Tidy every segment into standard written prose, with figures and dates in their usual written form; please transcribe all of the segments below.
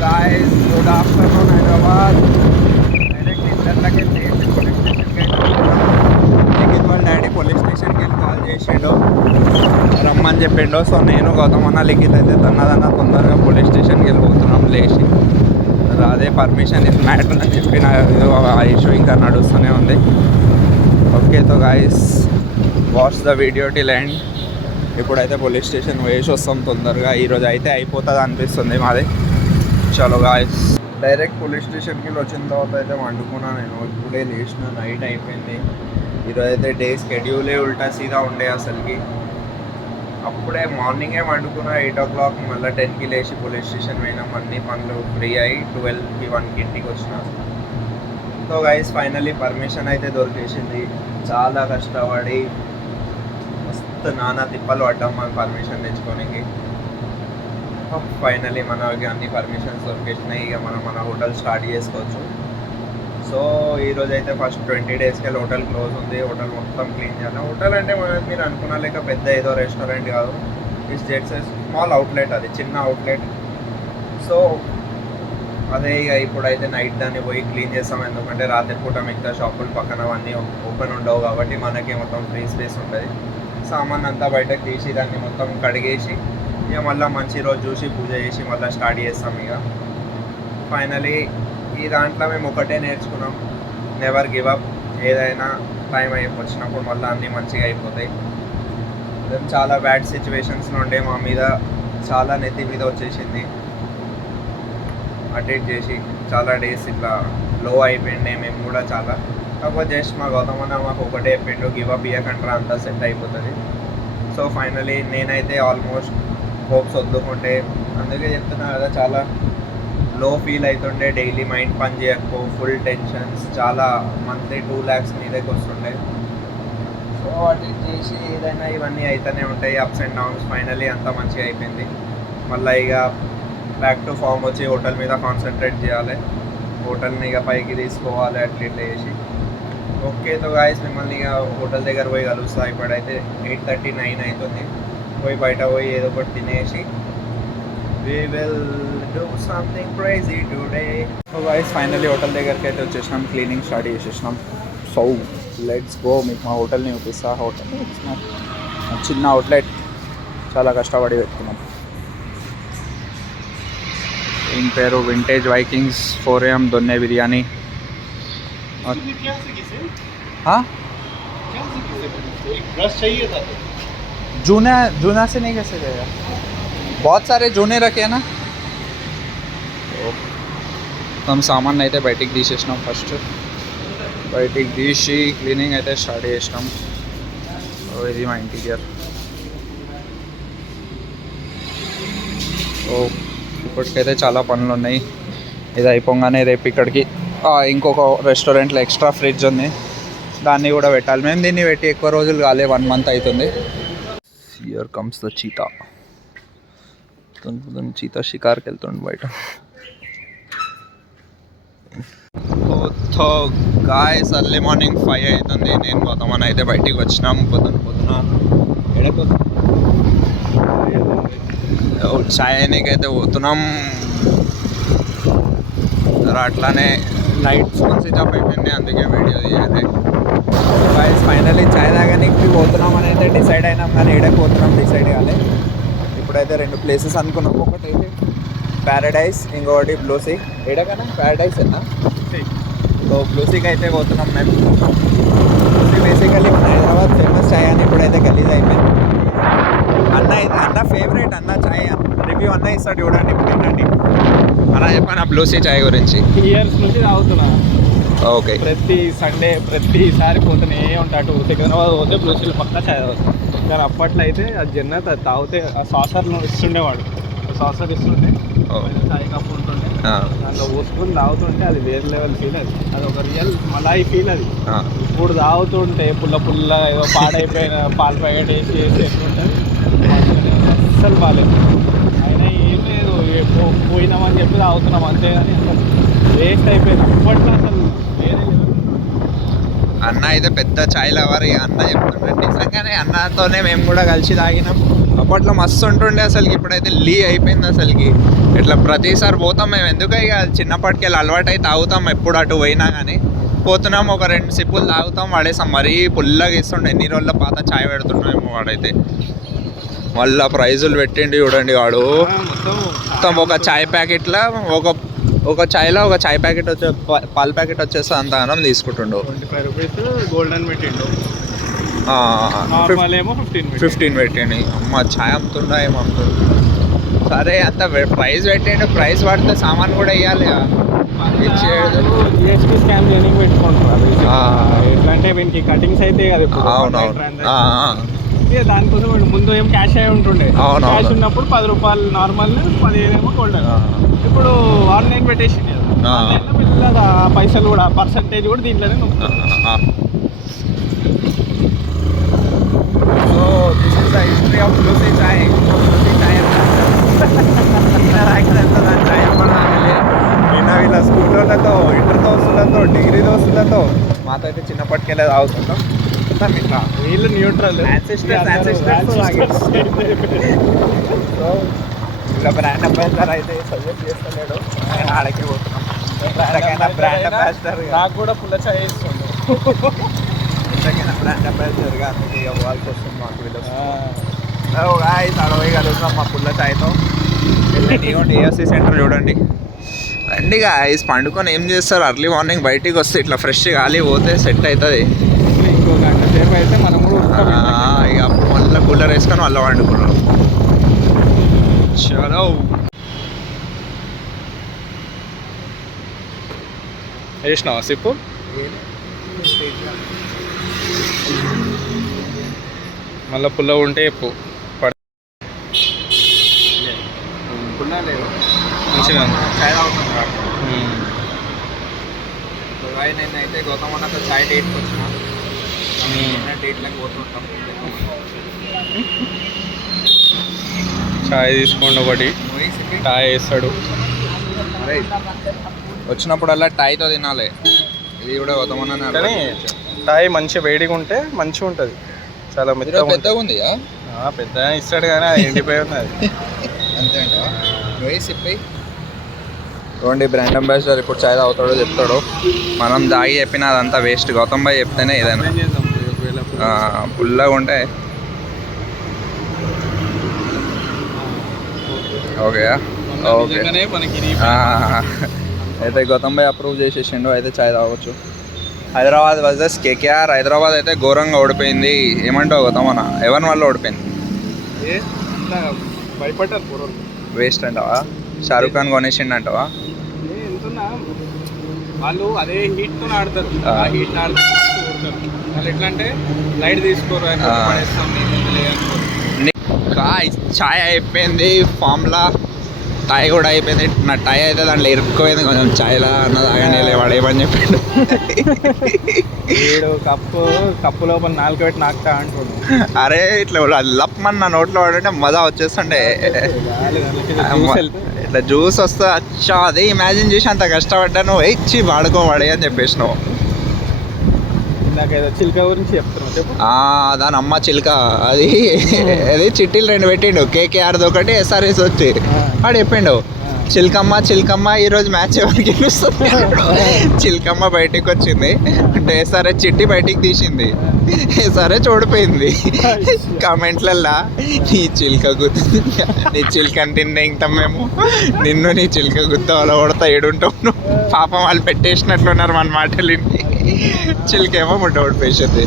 guys, good afternoon Hyderabad. Direct ఇంటర్లోకి వెళ్ళి police స్టేషన్కి వెళ్ళి వాళ్ళ డాడీ పోలీస్ స్టేషన్కి వెళ్ళి కాల్ చేసిండు, రమ్మని చెప్పిండు. సో నేను గౌతమ్ అన్న లిఖిత్ అయితే తొందరగా పోలీస్ స్టేషన్కి వెళ్ళిపోతున్నాం లేచి. అదే పర్మిషన్ ఇస్ మ్యాటర్ అని చెప్పిన ఆ ఇష్యూ ఇంకా నడుస్తూనే ఉంది. ఓకే తో guys, watch the video till end. ఇప్పుడైతే పోలీస్ స్టేషన్ వేసి వస్తాం తొందరగా. ఈరోజు అయితే అయిపోతుంది అనిపిస్తుంది మాది. చలో గాయస్, డైరెక్ట్ పోలీస్ స్టేషన్కి వచ్చిన తర్వాత అయితే వండుకున్నాను. నేను ఇప్పుడే లేచిన, నైట్ అయిపోయింది. ఈరోజు అయితే డే షెడ్యూలే ఉల్టా సీదా ఉండే అసలుకి. అప్పుడే మార్నింగే వండుకున్నా 8 o'clock, మళ్ళీ 10కి లేచి పోలీస్ స్టేషన్ పోయినాం. అన్ని పనులు ఫ్రీ అయ్యి 12కి 1కి ఇంటికి వచ్చిన. సో గైస్, ఫైనల్లీ పర్మిషన్ అయితే దొరికేసింది. చాలా కష్టపడి మస్తు నానా తిప్పలు పడ్డాం మనం పర్మిషన్ తెచ్చుకోనికి. ఫైనల్లీ మనకి అన్ని పర్మిషన్స్ దొరికేసినాయి. ఇక మనం మన హోటల్ స్టార్ట్ చేసుకోవచ్చు. సో ఈరోజు అయితే ఫస్ట్ 20 daysకి హోటల్ క్లోజ్ ఉంది. హోటల్ మొత్తం క్లీన్ చేయాలి. హోటల్ అంటే మనకి మీరు అనుకున్న లేక పెద్ద ఏదో రెస్టారెంట్ కాదు. ఇట్స్ జస్ట్ స్మాల్ అవుట్లెట్, అది చిన్న అవుట్లెట్. సో అదే ఇక ఇప్పుడైతే నైట్ దాన్ని పోయి క్లీన్ చేస్తాం. ఎందుకంటే రాత్రిపూట మిగతా షాపులు పక్కన అవన్నీ ఓపెన్ ఉండవు కాబట్టి మనకి మొత్తం ఫ్రీ స్పేస్ ఉంటుంది. సామాన్ అంతా బయటకు తీసి దాన్ని మొత్తం కడిగేసి ఇక మళ్ళీ మంచి రోజు చూసి పూజ చేసి మళ్ళీ స్టార్ట్ చేస్తాం. ఇక ఫైనలీ ఈ దాంట్లో మేము ఒకటే నేర్చుకున్నాం, నెవర్ గివ్ అప్. ఏదైనా టైం వచ్చినప్పుడు మళ్ళీ అన్నీ మంచిగా అయిపోతాయి. మేము చాలా బ్యాడ్ సిచ్యువేషన్స్లో ఉండే, మా మీద చాలా నెత్తి మీద వచ్చేసింది. అటెండ్ చేసి చాలా డేస్ ఇట్లా లో అయిపోయిండే మేము కూడా చాలా. కాకపోతే జస్ట్ మా గౌతమ్ అన్న మాకు ఒకటే చెప్పిండు, గివ్ అప్ ఇవ్వకంటారా, అంతా సెట్ అయిపోతుంది. సో ఫైనలీ నేనైతే ఆల్మోస్ట్ హోప్స్ వద్దుకుంటే, అందుకే చెప్తున్నా కదా, చాలా లో ఫీల్ అవుతుండే. డైలీ మైండ్ పని చేయకపో, ఫుల్ టెన్షన్స్, చాలా మంత్లీ 2 lakhs మీదకి వస్తుండే. సో వాటి చేసి ఏదైనా ఇవన్నీ అయితేనే ఉంటాయి, అప్స్ అండ్ డౌన్స్. ఫైనలీ అంతా మంచిగా అయిపోయింది. మళ్ళీ ఇక బ్యాక్ టు ఫామ్ వచ్చి హోటల్ మీద కాన్సన్ట్రేట్ చేయాలి, హోటల్ని ఇక పైకి తీసుకోవాలి, అట్లా ఇట్లా చేసి. ఓకే తో గాయస్, మిమ్మల్ని ఇక హోటల్ దగ్గర పోయి కలుస్తా. ఇప్పుడైతే 8:39 అవుతుంది. పోయి బయట పోయి ఏదో ఒకటి తినేసి we will do something crazy today. So guys, finally hotel దగ్గరికి అయితే వచ్చేసినాం. క్లీనింగ్ స్టార్ట్ చేసేసినాం. So let's go. మీకు మా హోటల్ని చూపిస్తా. హోటల్ చిన్న అవుట్లెట్, చాలా కష్టపడి పెట్టుకున్నాం. దీని పేరు వింటేజ్ వైకింగ్స్ 4 AM దొన్నె బిర్యానీ. हाँ, जूना से नहीं कैसे गया, बहुत सारे जूने रखे हैं ना. हम సామాన్ అయితే బయటికి తీసేసినాం. ఫస్ట్ బయటికి తీసి క్లీనింగ్ అయితే స్టార్ట్ చేసినాం. ఇది మా ఇంటీరియర్. సో ఇప్పటికైతే చాలా పనులు ఉన్నాయి. ఇది అయిపోగానే రేపు ఇక్కడికి ఇంకొక రెస్టారెంట్లో ఎక్స్ట్రా ఫ్రిడ్జ్ ఉంది, దాన్ని కూడా పెట్టాలి. మేము దీన్ని పెట్టి ఎక్కువ రోజులు కాలే, 1 month అవుతుంది. Here comes the cheetah. Cheetah షికార్కి వెళ్తుండే బయట. గాయస్, అర్లీ మార్నింగ్ 5 అవుతుంది. నేను గౌతమన్ అయితే బయటికి వచ్చినాం. పొద్దున చాయ్ అయితే పోతున్నాం. అట్లానే లైట్స్ స్విచ్ ఆఫ్ అయిపోయింది, అందుకే వీడియో తీయాలి. గాయస్, ఫైనల్లీ చాయ్ తాగడానికి పోతున్నాం అని అయితే డిసైడ్ అయినాం, కానీ ఏడకి పోతున్నాం డిసైడ్ కాలే. ఇప్పుడైతే 2 places అనుకున్నాం. ఒకటైతే ప్యారడైజ్, ఇంకొకటి బ్లూసీ. ఏడకన్నా ప్యారడైజ్ అన్నా. సో బ్లూసీకి అయితే పోతున్నాం మేము. బ్లూసీ బేసికలీ మన హైదరాబాద్ ఫేమస్ చాయ్ అని ఇప్పుడైతే గలీజ్ అయిపోయింది. అన్న ఫేవరెట్ అన్న చాయ్ రివ్యూ అన్న ఇస్తాడు, చూడండి ఇప్పుడు ఏంటండి అలా చెప్పాను బ్లూసీ చాయ్ గురించి. ఇయర్స్ నుంచి తాగుతున్నా. ఓకే, ప్రతి సండే ప్రతిసారి పోతూనే ఉంటాడు. సికింద్రాబాద్ పోతే బ్లూసీలు పక్కా చాయ్ తాగుతాం. కానీ అప్పట్లో అయితే అది జన్నత్, అది తాగితే ఆ సాసర్లో ఇస్తుండేవాడు. సాసర్ ఇస్తుండే, చాయ్ కప్పు ఉంటుండే, దాంట్లో పోసుకొని తాగుతుంటే అది వేరే లెవెల్ ఫీల్. అది ఒక రియల్ మలాయి ఫీల్. అది ఇప్పుడు తాగుతుంటే పుల్ల ఏదో పాడైపోయిన పాల ప్యాకెట్ వేసి ఎట్లుంటుంది, అస్సలు బాగాలేదు. అయినా ఏం లేదు, పోయినామని చెప్పి తాగుతున్నాం అంతే, కానీ అసలు వేస్ట్ అయిపోయింది. అప్పట్లో అసలు వేరే లెవెల్. అన్న అయితే పెద్ద చాయ్ లవర్. అన్న చెప్తుంటే నిజంగానే అన్నతోనే మేము కూడా కలిసి తాగినాం. అప్పట్లో మస్తు ఉంటుండే అసలుకి. ఇప్పుడైతే అయిపోయింది అసలుకి. ఇట్లా ప్రతిసారి పోతాం మేము, ఎందుకు ఇక చిన్నప్పటికి వెళ్ళి అలవాటు అయితే తాగుతాం. ఎప్పుడు అటు పోయినా కానీ పోతున్నాం, ఒక 2 సిప్పులు తాగుతాం, వాడేసాం. మరీ పుల్లగా ఇస్తుండే. ఎన్ని రోజుల పాత చాయ్ పెడుతున్నామేమో వాడైతే. మళ్ళీ ప్రైజులు పెట్టిండి చూడండి వాడు. మొత్తం ఒక చాయ్ ప్యాకెట్లో ఒక చాయ్లో ఒక చాయ్ ప్యాకెట్ వచ్చే పాల ప్యాకెట్ వచ్చేసి అంత అన్నం తీసుకుంటుండు. 25 రూపీస్ గోల్డెన్ పెట్టిండు, 15 పెట్టండి. అమ్మ చాయ్ అమ్ముతుండా ఏమో అమ్ముతుండు. సరే అంత ప్రైస్ పెట్టండి, ప్రైస్ పడితే సామాన్ కూడా ఇవ్వాలి. జిఎస్టీ స్కామ్ ట్రైనింగ్ పెట్టుకుంటున్నారు. ఎట్లా అంటే వీనికి కటింగ్స్ అయితే కదా అవునవును. దానికోసం ముందు ఏం క్యాష్ అయి ఉంటుండే. క్యాష్ ఉన్నప్పుడు 10 రూపాయలు నార్మల్, 15 ఏమో గోల్డెన్. ఇప్పుడు ఆన్లైన్ పెట్టేసింది కదా, ఆన్లైన్లో పిల్లలు పైసలు కూడా పర్సంటేజ్ కూడా దీంట్లోనే నొక్కుతారు. So this is the history of Lucy Chai. Chai నిన్న వీళ్ళ స్కూల్ వాళ్ళతో, ఇంటర్ దోస్తులతో, డిగ్రీ దోస్తులతో, మాతో అయితే చిన్నప్పటికెళ్ళే తాగుతుంటాం ఇట్లా. వీళ్ళు న్యూట్రల్ సో ఇలా బ్రాండ్ అంబాసిడర్ అయితే సజెస్ట్ చేస్తలేడు, నేను ఆడకే పోతున్నాం. బ్రాండ్ అంబాసిడర్ నాకు కూడా పుల్ల చాయ్ ఇస్తుంది. ఎంతకైనా బ్రాండ్ అంబాసిడర్గా అందుకే ఇవ్వాల్సి వస్తుంది మాకు. వీళ్ళు అడవి కలుగుతాం మా పుల్ల చాయ్తో. ఇదిగోండి ఏఎస్సీ సెంటర్ చూడండి. రండి గాయస్, పండుకొని ఏం చేస్తారు, అర్లీ మార్నింగ్ బయటికి వస్తే ఇట్లా ఫ్రెష్ గాలి పోతే సెట్ అవుతుంది. ఇంకో గంట సేపు అయితే మనం కూడా ఇక అప్పుడు మళ్ళీ కూలర్ వేసుకొని మళ్ళీ వండుకున్నాం. చలో వేసినావా సిప్పు? మళ్ళీ పుల్ల ఉంటే చెప్పు. పుల్ల లేదు, మంచిగా చాయ్ తాగుతున్నాను. నేనైతే గౌతమన్నతో చాయ్ డేట్కి వచ్చిన, డేట్లకు పోతుంటాం. చాయ్ తీసుకోండి, ఒకటి చాయ్ వేస్తాడు. అరే వచ్చినప్పుడల్లా టాయ్తో తినాలి. ఇది కూడా గౌతమన్న కానీ చాయ్ మంచిగా వేడిగా ఉంటే మంచిగా ఉంటుంది, చాలా పెద్దగా ఉంది. పెద్ద ఇస్తాడు కానీ అది ఎండిపోయి ఉంది. అది అంతే అంట. సిప్పి చూడండి, బ్రాండ్ అంబాసిడర్ ఇప్పుడు చాయ్ తాగుతాడో చెప్తాడు. మనం దాగి చెప్పిన అదంతా వేస్ట్. గౌతమ్ భాయ్ చెప్తేనే ఏదైనా. పుల్లగా ఉంటే ఓకే ఓకే. అయితే గౌతమ్ భాయ్ అప్రూవ్ చేసేసిండు, అయితే చాయ్ తాగొచ్చు. Hyderabad versus KKR. హైదరాబాద్ అయితే ఘోరంగా ఓడిపోయింది. ఏమంటావు గౌతమ్ అన్న, ఎవరి వల్ల ఓడిపోయింది? భయపడ్డారు, వేస్ట్ అంటావా? షారూక్ ఖాన్ కొనేసిండు అంటావా? వాళ్ళు అదే హీట్తో ఆడతారు, ఆ హీట్ ఆడతారు. వాళ్ళు ఎట్లా అంటే లైట్ తీసుకోరు, చాయ్ అయిపోయింది, ఫామ్లా టై కూడా అయిపోయింది. నా టై అయితే దాంట్లో ఇరుక్కుపోయింది కొంచెం చాయ్లా అన్నది. ఆగానే వాడు ఏమని చెప్పిండు, కప్పు లోపల 4 పెట్టి నాకుతా అంటుండు. అరే ఇట్లా లప్మని నా నోట్లో వాడంటే మజా వచ్చేస్తుండే. ఇట్లా జ్యూస్ వస్తే అచ్చా, అదే ఇమాజిన్ చేసి అంత కష్టపడ్డాను, ఇచ్చి వాడుకోవాడే అని చెప్పేసినావు. నాకేదో చిల్క గురించి చెప్తున్నావు చెప్పు. దాని అమ్మ చిల్క, అది చిట్టీలు 2 పెట్టిండు. కేకేఆర్ది ఒకటి, ఎస్ఆర్ఎస్ వచ్చి వాడు చెప్పిండు చిల్కమ్మ చిల్కమ్మ ఈరోజు మ్యాచ్ ఎవరికి గెలుస్తుంది. చిల్కమ్మ బయటికి వచ్చింది అంటే ఎస్ఆర్ఎస్ చిట్టి బయటికి తీసింది, ఎస్ఆర్ఎస్ ఓడిపోయింది. కామెంట్లల్లా నీ చిల్క గుర్తు, నీ చిల్కని తిన్నా ఇంకా మేము, నిన్ను నీ చిల్క గుర్తు అలా కొడతా ఏడుంటావు నువ్వు. పాపం వాళ్ళు పెట్టేసినట్లున్నారు మన మాటలు. చిల్కేమో ముట్ట ఓడిపోయింది.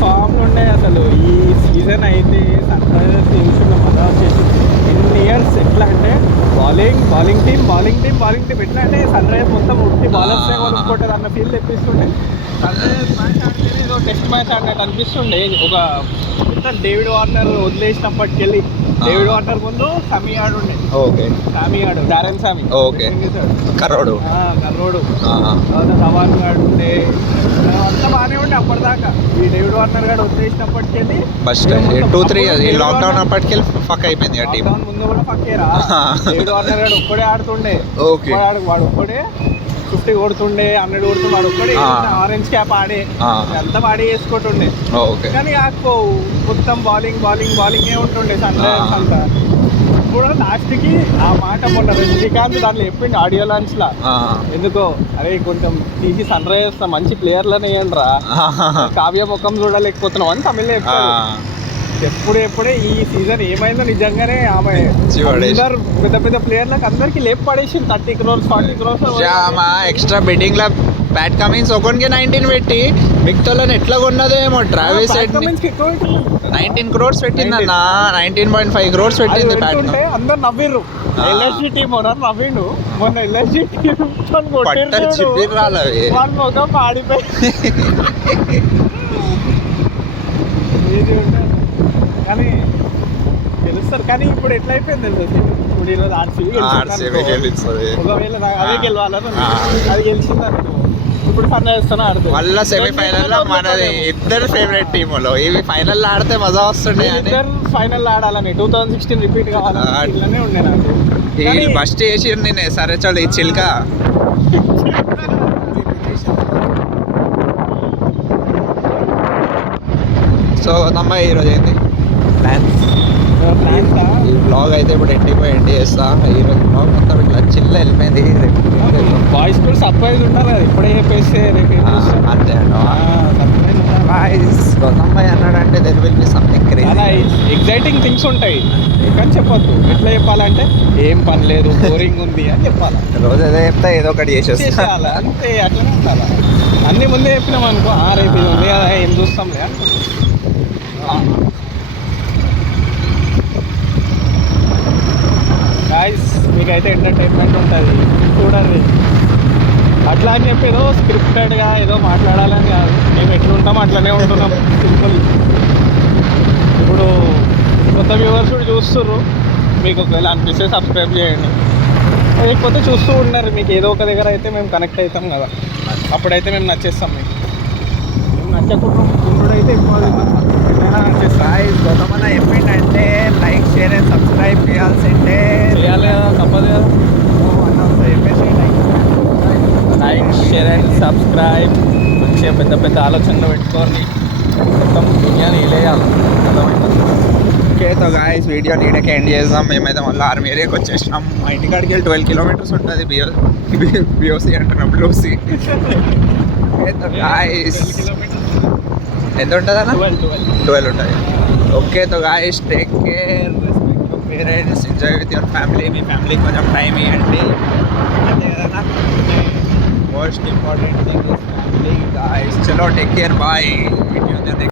ఫామ్లు ఉండే అసలు ఈ సీజన్ అయితే సన్ రైజర్స్ చూసిన మజా వచ్చేసి. ఎన్ని ఇయర్స్ ఎట్లా అంటే బౌలింగ్ టీమ్ ఎట్లా అంటే సన్ రైజర్స్ మొత్తం ఉట్టి బౌలర్స్ కొనుక్కుంటుంది అన్న ఫీల్ తెప్పిస్తుండే. సన్ రైజర్స్ మ్యాచ్ ఆడితే ఏదో టెస్ట్ మ్యాచ్ ఆడినట్టు అనిపిస్తుండే. ఒక డేవిడ్ వార్నర్ వదిలేసినప్పటికెళ్ళి, డేవిడ్ వార్నర్ ముందు సమీ ఆడుండే. ఓకే, సామీ ఆడు, డారెన్ సామీ. ఓకే, కర్రోడు ధవాన్ గాడు ఉండే, అంతా బాగానే ఉండే అప్పటిదాకా. ఈ డేవిడ్ వార్నర్ గాడు వదిలేసినప్పటికెళ్ళి ఫస్ట్ 2-3 లాక్డౌన్ అప్పటికెళ్ళి ఫక్ అయిపోయింది ఆ టీం. ముందు కూడా ఫక్కేరా. డేవిడ్ వార్నర్ గాడు ఒక్కడే ఆడుతుండే. ఓకే, వాడు ఒక్కడే 50 కొడుతుండే 100 కొడుతుండే వాడు ఒక్కడే ఆరెంజ్ క్యాప్ ఆడే అంతా వాడే వేసుకుంటుండే. ఓకే. కానీ ఆకపోవు మొత్తం బౌలింగే ఉంటుండే సన్ రైజర్స్ అంతా. ఇప్పుడు లాస్ట్కి ఆ మాట మొన్న రజనీకాంత్ దాంట్లో చెప్పింది ఆడియో లాంచ్ లా, ఎందుకో అరే కొంచెం తీసి సన్ రైజర్స్ మంచి ప్లేయర్లని వేయండి రా, కావ్య ముఖం చూడలేకపోతున్నాం అని తమిళ చెప్పారు. ఎప్పుడే ఈ సీజన్ ఏమైందో నిజంగానే ఆమె అందరు పెద్ద పెద్ద ప్లేయర్లకు అందరికి లేపు పడేసి 30 crores 40 crores ఎక్స్ట్రా బెట్టింగ్ లా బ్యాట్ కమిన్స్ ఒకరికి 19 పెట్టి మిగతాలను ఎట్లా కొన్నదేమో. ట్రావిస్ 19 crores పెట్టిందన్న, 19.5 crores పెట్టింది బ్యాట్. అందరు నవ్విర్రు, ఎల్ఎస్జీ టీం ఓనర్ నవ్విండు. మొన్న ఎల్ఎస్జీ టీం వాళ్ళ ముఖం ఆడిపోయి కానీ గెలుస్తారు. కానీ ఇప్పుడు ఎట్లా అయిపోయింది తెలుసు, ఇప్పుడు ఈరోజు ఆర్సీబీ గెలుస్తుంది. ఒకవేళ అదే గెలవాలని అది గెలిచిందనుకో ఇప్పుడు ఫన్ చేస్తాను ఆడుతుంది. మళ్ళీ సెమీఫైనల్ లో మనది ఇద్దరు ఫేవరెట్ టీములో ఇవి ఫైనల్ ఆడితే మజా వస్తుండే. ఇద్దరు ఫైనల్ ఆడాలని 2016 రిపీట్ కావాలని ఇట్లానే ఉండే నాకు. ఫస్ట్ చేసి నేనే సరే చాలు ఈ చిల్క. సో తమ్మ ఈరోజు ఏంది ప్లాన్స్? ఈ బ్లాగ్ అయితే ఇప్పుడు ఎండ్ చేస్తా. ఈరోజు బ్లాగ్ మొత్తం ఇట్లా చిల్ల వెళ్ళిపోయింది. బాయ్స్ కూడా సర్ప్రైజ్ ఉంటారు కదా, ఇప్పుడే చెప్పేస్తే అంతే గౌతమ్మాయి అన్నాడంటే there will be something crazy, exciting things ఉంటాయి. కానీ చెప్పొద్దు, ఎట్లా చెప్పాలంటే ఏం పని లేదు బోరింగ్ ఉంది అని చెప్పాలి. రోజు అదే చెప్తా ఏదో ఒకటి చేసేయాలి అంతే, అట్లనే ఉండాలి. అన్ని ముందే చెప్పినాం అనుకో, రేపు ఇది ఉంది కదా ఏం చూస్తాంలే అనుకో. గాయ్స్ మీకైతే ఎంటర్టైన్మెంట్ ఉంటుంది చూడండి. అట్లా అని చెప్పి ఏదో స్క్రిప్టెడ్గా ఏదో మాట్లాడాలని కాదు, మేము ఎట్లుంటాం అట్లనే ఉంటున్నాం సింపుల్. ఇప్పుడు కొత్త వ్యూవర్స్ కూడా చూస్తుర్రు, మీకు ఒకవేళ అనిపిస్తే సబ్స్క్రైబ్ చేయండి, లేకపోతే చూస్తూ ఉన్నారు. మీకు ఏదో ఒక దగ్గర అయితే మేము కనెక్ట్ అవుతాం కదా, అప్పుడైతే మేము నచ్చేస్తాం. మీకు మేము నచ్చకుండా అయితే ఎక్కువ గౌతమన్న చెప్పిండంటే లైక్ షేర్ అండ్ సబ్స్క్రైబ్ చేయాల్సిందే, చేయాలి కదా, తప్పదు కదా. చెప్పేసి లైక్ షేర్ అండ్ సబ్స్క్రైబ్. మంచిగా పెద్ద పెద్ద ఆలోచనలు పెట్టుకొని మొత్తం దునియాని వేయాలి. ఓకే తో గాయ్స్ వీడియో నీడకి ఎండ్ చేద్దాం. మేమైతే మళ్ళీ ఆర్మీ ఏరియాకి వచ్చేసినాం. మా ఇంటికాడికి వెళ్ళి 12 kilometers ఉంటుంది. బిఓసి అంటున్నాం, బ్లూసి. గాయ్స్ ఎంత ఉంటుంది అన్న? 12 ఉంటుంది. ఓకే తో guys take care, respect your parents, enjoy with your family. మీ ఫ్యామిలీకి కొంచెం టైం ఇవ్వండి, అంతే కదన్నా. Most important thing is family guys. చలో టేక్ కేర్, బాయ్.